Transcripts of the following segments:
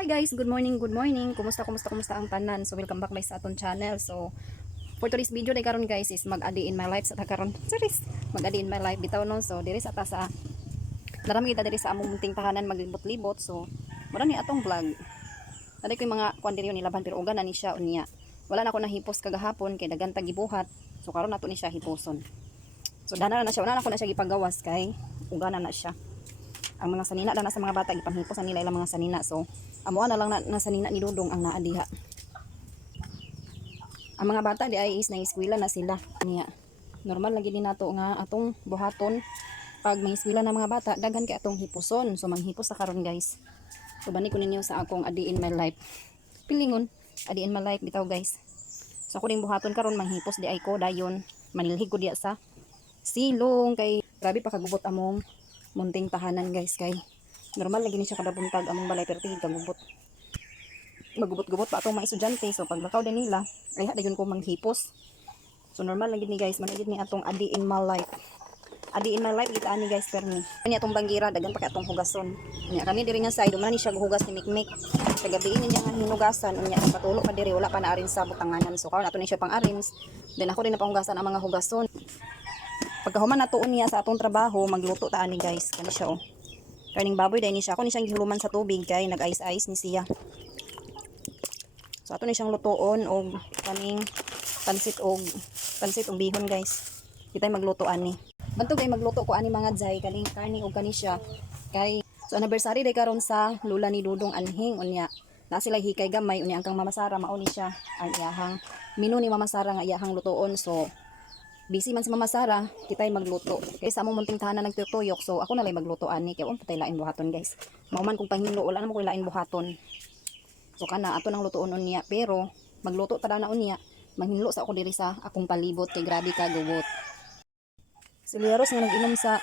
Hi guys, good morning, good morning. Kumusta, kumusta, kumusta ang tanan? So welcome back guys sa aton channel. So for today's video day karon guys is mag-adi in my life sa ta karon. Serious, mag-adi in my life bitaw no. So diri sa ta sa Narami kita diri sa among munting tahanan maglibot-libot. So mura ni atong vlog. Dali ko mga kuan diri nilaban pero uga na ni siya unya. Wala na ako nahipos kagahapon kay daghan tag gibuhat. So karon nato ni siya hiposon. So dana na siya, wala na ako na siya gipagawas kay uga na na siya ang mga sanina lang na sa mga bata gipanghipos nila ilang mga sanina. So amo na lang na, na sanina ni Dudong ang naa ang mga bata di ay is na eskwela na sila niya. Normal lagi din nato nga atong buhaton. Pag may eskwela na mga bata daghan kay atong hipuson so manghipos sa karon guys. So bani ko ninyo sa akong adi in my life. Pilingon adi in my life bitaw guys. So ako ding buhaton karon manghipos di ay ko dayon. Manilhig ko diya sa silong kay grabe pa kagubot among munting tahanan guys kay normal lagi ni siya kada buntag among balay pero tingin kagubot magubot-gubot pa atong mga estudyante so paglakaw din nila ay dayon ko manghipos so normal lagi ni guys manigid ni atong adi in my life. Adi in my life kita ani guys pero ni kani atong banggira dagan pa kay atong hugason. Nya kami diri nga side man ni siya hugas ni mikmik. Sa gabi ini niya nga hinugasan unya patulo pa diri wala pa na arin sa butanganan. So karon ato ni siya pang arins. Then ako din na panghugasan ang mga hugason pagkahuman natuon niya sa atong trabaho magluto ta ani guys. Kani siya oh. Kaning baboy dahil ni siya. Ako ni siyang gihuluman sa tubig kay nag-ice-ice ni siya. So ato ni siyang lutoon og kaning pansit og pansit og bihon guys. Kita magluto ani. Banto kay magluto ko ani mga jay kaning karni og kani siya. Kay so anniversary day karon sa lula ni Dudong Anhing unya. Na sila hikay gamay unya ang kang Mama Sara mao ni siya ang iyahang menu ni Mama Sara nga iyahang lutoon so busy man si Mama Sara, kita'y magluto. Kaya sa among munting tahanan nagtutuyok, so ako na lang magluto ani kay on patay lain buhaton guys. Mauman kung panghinlo wala na mo ko lain buhaton. So kana ato nang lutoon niya pero magluto tada na unya manghinlo sa ako diri sa akong palibot kay grabe ka gubot. Si Liaros nga nag-inom sa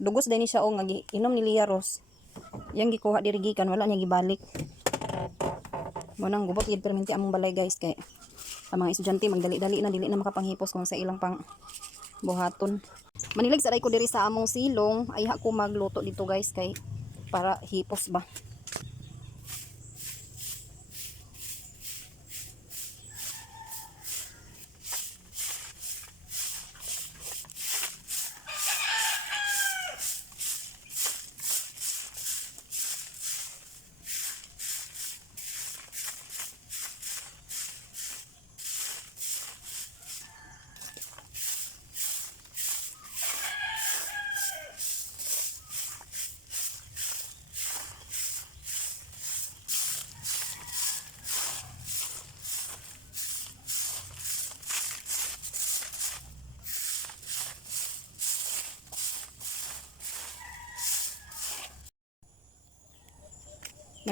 dugos din siya o nga gi- inom ni Liaros. Yang gikuha diri gikan wala niya gibalik. Mo nang gubot gid perminti among balay guys kay ang mga estudyante magdali-dali na dili na makapanghipos kung sa ilang pang buhaton. Manilig sa ko diri sa among silong ay ako magluto dito guys kay para hipos ba.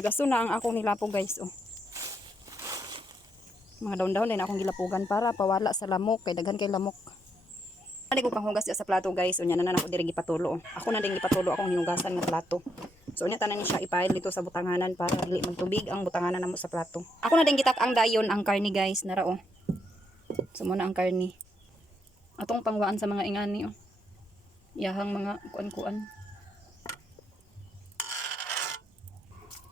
Nagaso na ang akong nilapo guys oh. Mga daon-daon din akong gilapugan para pawala sa lamok kay daghan kay lamok. Dali ko pang hugas diya sa plato guys. Unya na na ako diri gipatulo. Ako na din gipatulo akong hinugasan nga plato. So unya tanan ni siya ipail dito sa butanganan para dili magtubig ang butanganan namo sa plato. Ako na din gitak ang dayon ang karni guys nara oh. So muna ang karni. Atong pangwaan sa mga ingani oh. Yahang mga kuan-kuan.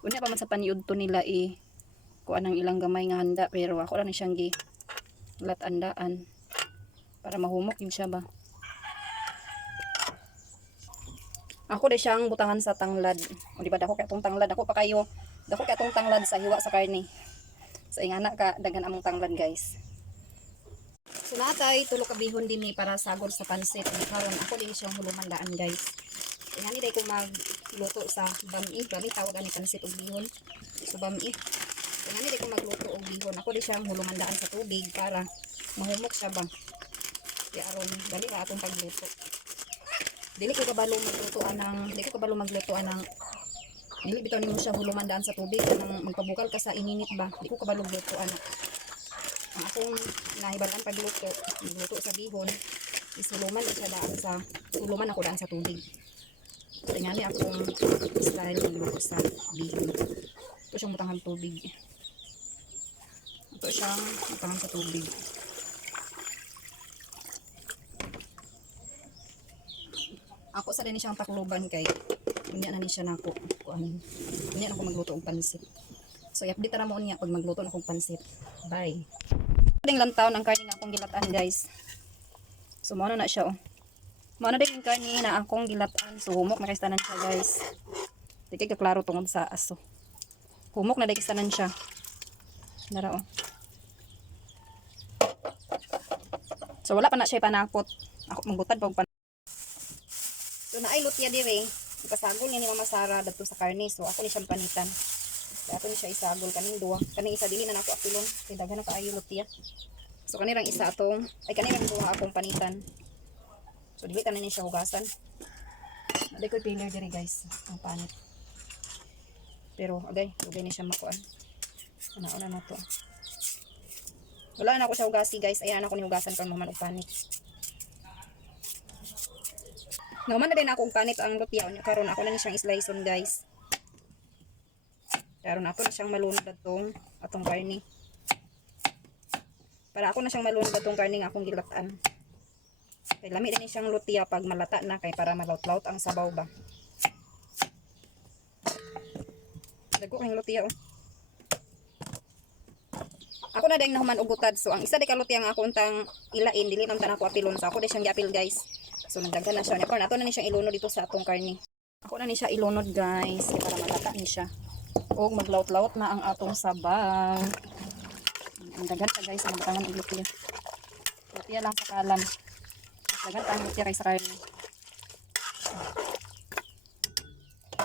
Unya pa man sa paniud to nila i kuan ang ilang gamay nga handa pero ako lang siyang gi latandaan para mahumok yun siya ba. Ako de siyang butangan sa tanglad. O di ba dako kay atong tanglad ako pa kayo. Dako kay atong tanglad sa hiwa sa karne. Sa ingana ka daghan among tanglad guys. So natay tulo ka bihon din para sagor sa pansit. Karon ako din siyang hulumandaan guys. Ingani day ko magluto sa bami. Grabe tawag ani pansit og bihon. Sa bami. Ingani day ko magluto og bihon. Ako di siyang hulumandaan sa tubig para mahumok siya ba. Kaya aron dali ra atong pagluto. Dili ko kabalo magluto anang dili ko kabalo magluto anang dili bitaw nimo siya hulumandaan sa tubig anang magpabukal ka sa ininit ba. Dili ko kabalo gluto ana. Ang akong nahibalan pagluto, magluto sa bihon, isuluman siya daan sa suluman ako daan sa tubig. Tingnan ni akong style magluto sa bihon. Ito siyang mutangan tubig. Ito siyang mutangan sa tubig. Ako sa din siyang takluban kay Unya na ni siya nako. Kuan. Unya na ko magluto og pansit. So i-update ra mo niya pag magluto na akong pansit. Bye. Ding lantaw ng karne nga akong gilatan guys. So mo na siya oh. Mo na ding karne na akong gilatan. So humok na kay tanan siya guys. Di kay kaklaro tungod sa aso. Humok na ding tanan siya. Nara oh. So wala pa na siya panakot. Ako manggutad pa og pan So naay lutya dire. Ipasagol niya ni Mama Sara dadto sa karne. So ako ni siyang panitan. Kaya ako ni siya isagol kaning duwa. Kaning isa dili na nako apilon. Kay daghan na kaayo lutya. So kanirang isa atong ay kanirang duha akong panitan. So dili tanan ni siya hugasan. Naday ko failure dire guys. Ang panit. Pero agay, lugay ni siya makuan. Ana-una na to. Wala na ako siya hugasi guys. Ayan ako ni hugasan kang maman og panit. Naman na din akong panit ang unya karon ako na ni siyang sliceon guys. Karon ako na siyang malunod atong atong karne. Para ako na siyang malunod atong karne nga akong gilatan. Kay lami din siyang lutya pag malata na kay para malaut-laut ang sabaw ba. Dago kang lutya oh. Ako na ding nahuman og butad. So ang isa di kalutya nga ako untang ilain dili man tan ako apilon. So ako di siyang giapil guys. So nagdaghan na siya. Nya karon ato na ni siyang ilunod dito sa atong karne. Ako na ni siya ilunod guys kay para malata ni siya. Og maglaut-laut na ang atong sabaw. Ang daghan pa guys ang batangan og lutya. Lutya lang sa kalan. Daghan pa ang lutya kay sa karne.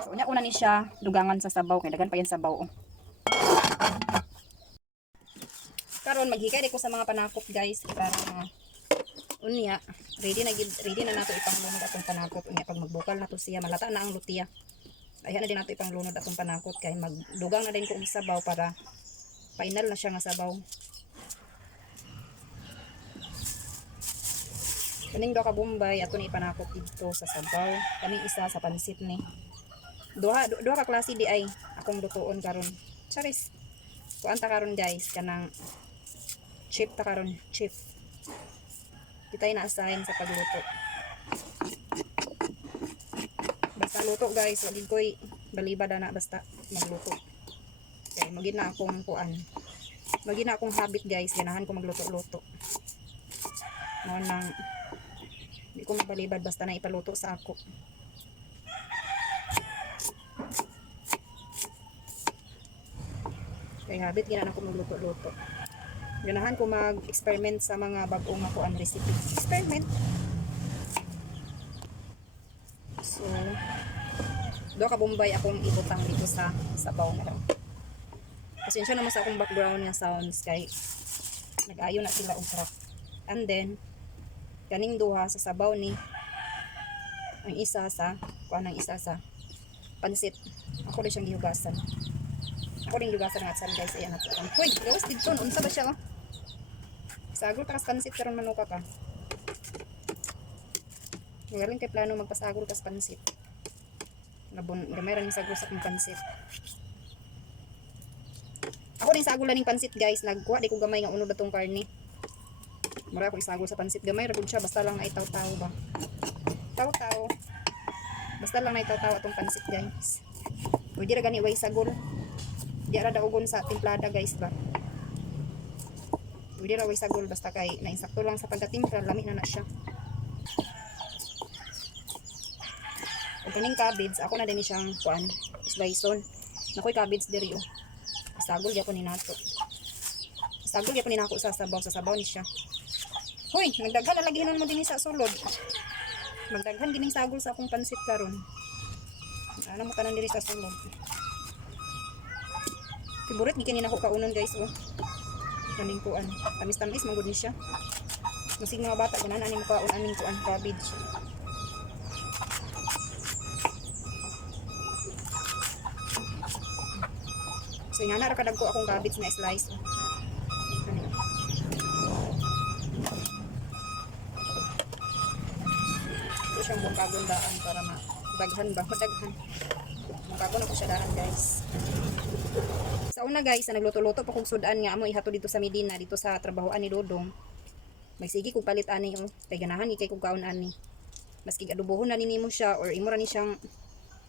So unya una ni siya dugangan sa sabaw kay daghan pa yan sabaw. Oh. karon maghikay ko sa mga panakot guys para unya ready na ready na nato ipanglunod atong panakot unya pag magbukal na to siya malata na ang lutiya ayan na din nato ipanglunod atong panakot kay magdugang na din ko og sabaw para final na siya nga sabaw kaning do ka bombay ato ni ipanakot dito sa sabaw kaning isa sa pansit ni. Duha du- duha ka klase di ay akong lutuon karon. Charis. Kuan ta karon guys? Kanang chip ta karon chip. Kitay na asahin sa pagluto. Basta luto guys. Wag koy balibad na basta magluto. Kay magin na akong kuan. Magin na akong habit guys. Ganahan ko magluto-luto. Mo nang di ko mabalibad basta na ipaluto sa ako kay habit gina na ko magluto-luto ganahan ko mag-experiment sa mga bagong ako ang recipe. Experiment. So, do ka bombay akong ibutang dito sa sabaw na lang. Pasensya naman sa akong background nga sounds kay nag-ayo na sila og truck. And then, kaning duha sa sabaw ni ang isa sa kuan ang isa sa pansit. Ako rin siyang gihugasan. Ako rin gihugasan nga san guys ayan na to. Hoy, gawas dito unsa ba siya oh? Sagol takas pansit karon manuka ka. Ngayon kay plano magpasagol kas pansit. Nabon, gamay ra sagol sa akong pansit. Ako ning sagol ning pansit guys, nagkuha di ko gamay nga uno datong karne. Mura ko isagol sa pansit gamay ra gud siya basta lang na itaw-taw ba. Taw-taw. Basta lang na itaw-taw atong pansit guys. Pwede ra gani way sagol. Di ra daugon sa timplada guys ba. Pwede ra way sagol basta kay nainsakto lang sa pagkatimpla, lami na na siya. Kung kaning cabbage, ako na din siyang kuan, sliceon. Nakoy cabbage diri oh. Sagol gyapon ni nato. Sagol gyapon ni nako sa sabaw sa sabaw ni siya. Hoy, nagdaghan na lagi hinon mo din sa sulod. Magdaghan gining sagol sa akong pansit karon. Ano mo tanan diri sa sulod. Favorite gikin nako kaunon guys oh kaning kuan tamis tamis manggod ni siya masig mga bata ganan ani mo kaon aning kuan cabbage so nga na ra kadag ko akong cabbage na slice Ano yun? ito siyang bukagundaan para madaghan ba madaghan Magkago na ko siya dahan guys sa una guys, na nagluto-luto pa kong sudan nga amo ihato dito sa Medina, dito sa trabahoan ni Dodong. Magsige kog palit ani oh. Kay ganahan ni kay kog kaon ani. Maski adubohon na nimo siya or imo ra ni siyang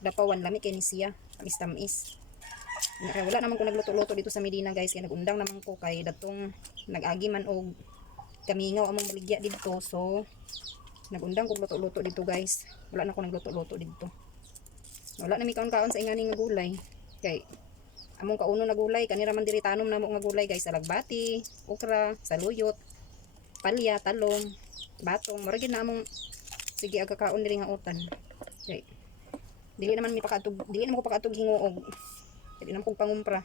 dapawan lami kay ni siya tamis tamis Kaya wala naman ko nagluto-luto dito sa Medina guys kaya nagundang naman ko kay datong nag-agi man og kamingaw among baligya dito so nagundang ko luto-luto dito guys. Wala na ko nagluto-luto dito. Wala na mi kaon-kaon sa ingani nga gulay. Kay among kauno na gulay kanira man diri tanom na mo nga gulay guys. Salagbati okra saluyot palya talong batong. Mura gid na among sige aga kaon diri nga utan. Kay dili naman mi pakatug dili naman ko pakatug hinguog dili naman ko pangumpra.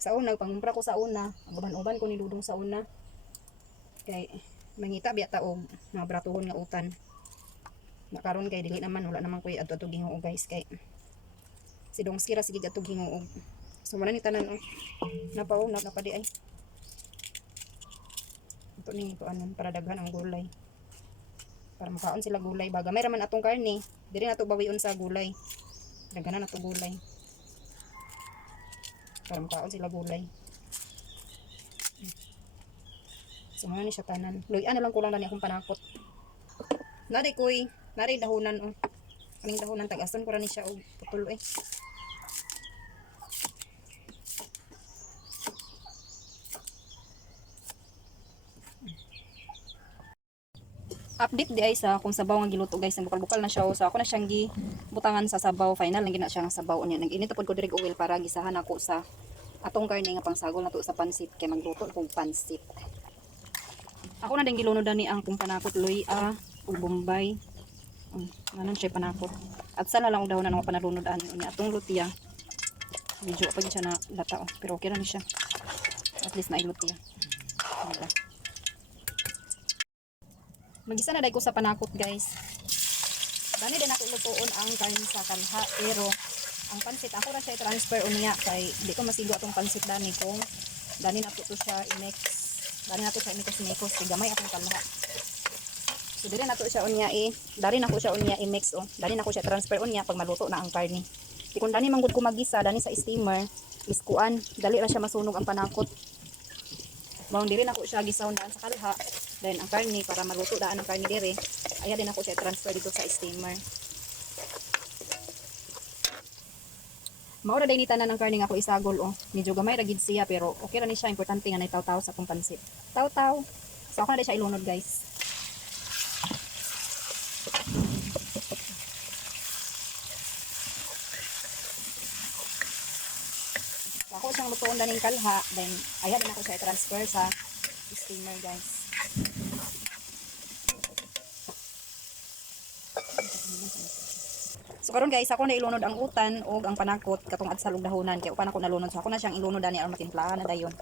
Sa una pangumpra ko sa una. Ang uban-uban ko ni dudong sa una. Kay mangita biya taog mga bratuhon nga utan. Nakaron kay dili naman wala naman ko adto atog hinguog guys kay. Si Dongski ra sige atog hinguog so wala ni tanan oh. Napaw na napadi ay. Ito ni ito anon para daghan ang gulay. Para makaon sila gulay. Baga may raman atong karne diri na to bawion sa gulay. Daghanan na to gulay. Para makaon sila gulay so ni siya tanan. Luyan na lang kulang na ni akong panakot. Nari koy nari dahunan oh. Kaning dahunan tag-ason ko ra ni siya og putol eh. Update di ay sa kung sabaw nga giluto guys. Bukal-bukal na siya oh. so ako na siyang gi butangan sa sabaw. Final lang gina siya nga sabaw. Niya nag-init pod ko direk oil para gisahan ako sa atong karne nga pangsagol na to sa pansit. Kay magluto kong pansit ako na din gilunod ni ang kung panakot loy a ug bombay um, nanon siya panakot at sana lang dahon na ako panalunod ani unya atong lutya medyo pa siya na lata oh. pero okay na ni siya at least na ilutya diba? Magisa na dahil ko sa panakot guys. Dani din ako lutuon ang karne sa kalha pero ang pansit ako na siya i-transfer unya kay di ko masigo atong pansit dani kung dani na to siya i-mix. Dani na to siya i-mix mix kay gamay akong kalha. So dili na to siya unya i dali na ko siya unya i-mix oh. Dali na ko siya transfer unya pag maluto na ang karne. Di kung dani manggod ko magisa dani sa steamer iskuan dali ra siya masunog ang panakot. Mao diri na ko siya gisaw daan sa kalha. Then ang karne para maluto daan ang karne dire. Aya din ako siya transfer dito sa steamer. Maura din tanan ang karne nga ako isagol oh. Medyo gamay ra gid siya pero okay ra ni siya importante nga nay taw-taw sa akong pansit. Taw-taw. So ako na din siya ilunod guys. So, ako siyang lutuon daning kalha, then ayan din ako siya i-transfer sa steamer guys. So karon guys, ako na ilunod ang utan o ang panakot katong adsal ug dahonan kay upan ako nalunod. So ako na siyang ilunod ani aron matimplahan na dayon.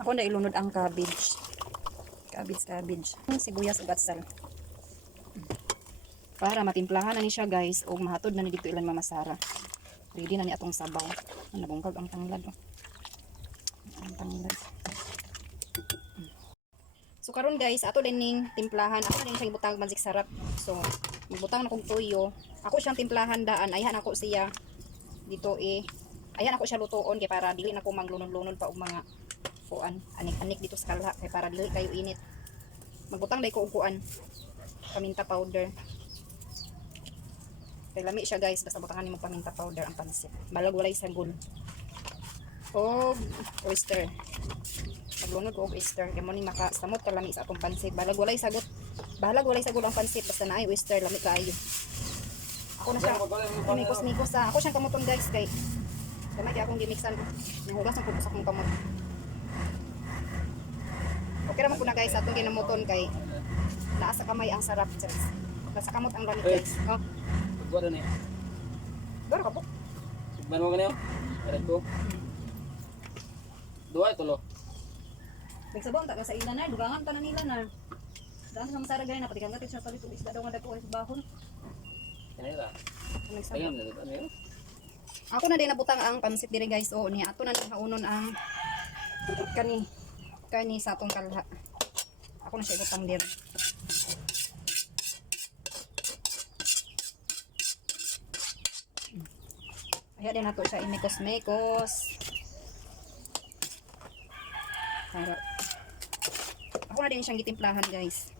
Ako na ilunod ang cabbage. Cabbage, cabbage. Sibuyas ug adsal. Para matimplahan na ni siya guys ug mahatod na ni dito ilan mamasara. Ready na ni atong sabaw. Ang nabungkag ang tanglad. Oh. Ang tanglad. So karon guys, ato din ning timplahan. Ako din siya ibutang mansik sarap. So magbutang na kong tuyo. Ako siyang timplahan daan. Ayan ako siya dito eh. Ayan ako siya lutoon kay para dili na ko maglunod-lunod pa og mga kuan anik-anik dito sa kalha kay para dili kayo init. Magbutang dai ko og kuan paminta powder. Kay lami siya guys, basta butangan nimo paminta powder ang pansit. Balag walay sagol. Og oyster maglunod og oyster kay mo ni maka samot ka lami sa atong pansit balag walay sagot balag walay sagot ang pansit basta naay oyster lami kaayo. Ako na siya. Mikos mikos sa ako siyang kamuton guys kay kamay kay akong gimixan nahugas ang pupos akong kamot. Okay naman ko na guys atong ginamuton kay naa sa kamay ang sarap guys. Nasa kamot ang lamig guys. Oh. Na niya. garo ka po. Sugban mo ganyan. Karet ko. Dua ito lo. Nagsabong ta sa ila na, dugangan pa na nila na. Daan sa masara gaya na pati kang siya sa litong isda daw nga dako sa bahon. Kanila. Tingnan na dito. Ako na din nabutang ang pansit dire guys. O niya ato na ni haunon ang kani kani sa atong kalha. Ako na siya ibutang dire. Ayan din nato siya imikos-mikos. Para Ako na din siyang gitimplahan guys.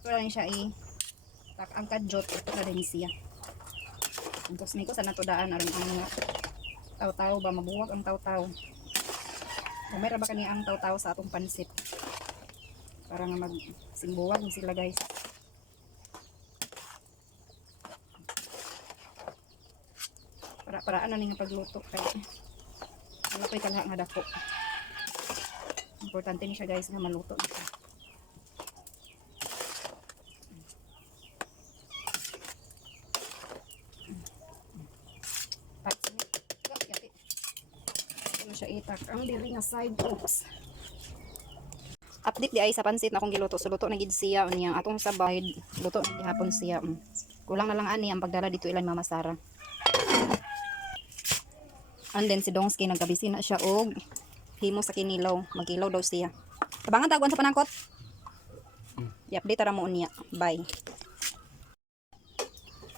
Na din siya i tak ang kadyot. Ito na din siya. Tapos niko sa natudaan aron ang mga taw-taw ba mabuwag ang taw-taw. Gamay ra ba kani ang taw-taw sa atong pansit? Para nga mag simbuwag sila guys. Para para ano ni nga pagluto kay ano pa kalha nga dako. Importante ni siya guys nga maluto na siya. Pat, sige. Go, yati. Itak ang diri nga side hooks. Update di ay sa pansit na akong giluto. So luto na gid siya niyang atong sabay luto na gihapon siya. Mm. Kulang na lang ani ang pagdala dito ilan Mama Sara. And then si Dongski nagkabisi na siya og himo sa kinilaw. Magilaw daw siya. Tabangan tagwan sa panangkot. I-update ra mo niya. Bye.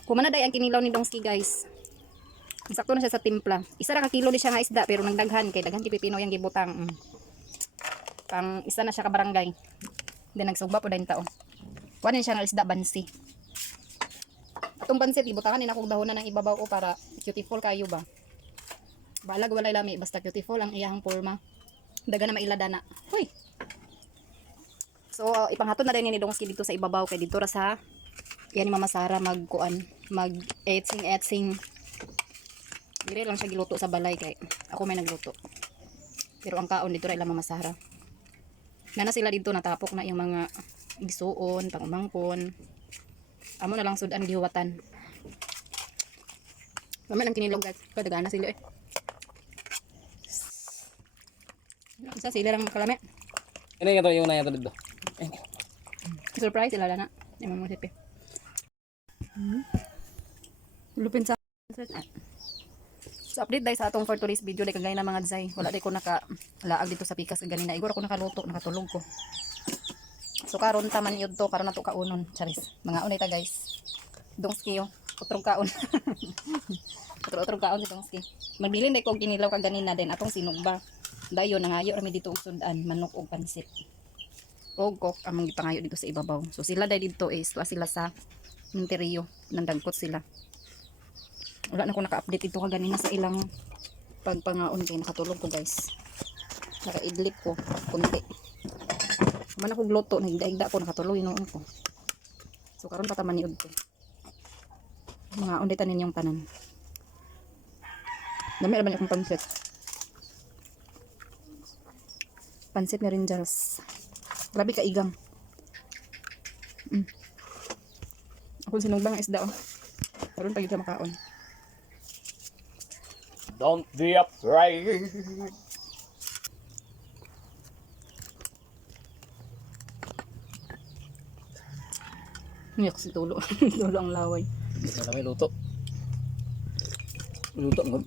Kumana day ang kinilaw ni Dongski guys. Sakto na siya sa timpla. Isa ra ka kilo di siya nga isda pero nagdaghan kay daghan ti pipino yang gibutang. Mm. Pang isa na siya ka barangay. Then nagsugba po dahin tao. Kuha na siya nga isda bansi. Atong bansit gibutangan ni akong dahon na ng ibabaw ko para beautiful kayo ba. Balag walay lami basta beautiful ang iyang forma. Daga na mailada na. Hoy. So uh, ipanghatod na din ni Dongski dito sa ibabaw kay dito ra sa yan ni Mama Sara magkuan mag etsing etsing Dire lang siya giluto sa balay kay ako may nagluto. Pero ang kaon dito ra ila Mama Sara. Nana sila dito natapok na yung mga bisuon, pangumangkon. Amo na lang sudan gihuwatan. Kami nang kinilog guys. Kadagana sila eh. Isa sila lang kalami. Ini nga to yung naya to dito. Surprise sila na. Yung mga sipi. Hmm. Lupin sa So update dahil sa atong for today's video dahil kagaya na mga dzay. Wala dahil ko naka laag dito sa pikas ganina. Igor ako nakaluto, nakatulog ko. So karon taman yun to, karon na to kaunon. Charis. Mga unay ta guys. Dongski yo. Utrong kaon. Utro-utrong kaon si Dongski. Magbilin dahil ko ginilaw ka ganina din atong sinugba. Dayon nangayo rami dito og sundan, manok og pansit. Og kok amang gipangayo dito sa ibabaw. So sila dahil dito is tuwa sila sa interior. Nandagkot sila wala na ko naka-update ito kaganina sa ilang pagpangaon kay nakatulog ko guys. Naka-idlip ko kunti. Man ako gluto nagdaigda ko nakatulog inoon ko. So karon pa taman niud ko. Mga unday tanin yung tanan. Dami naman akong pansit. Pansit ni Rinjals grabe ka igang. Mm. ako sinugbang isda oh. Karon pag ito makaon Don't be afraid. Yak si Tulo. Tulo ang laway. May luto. Luto mo.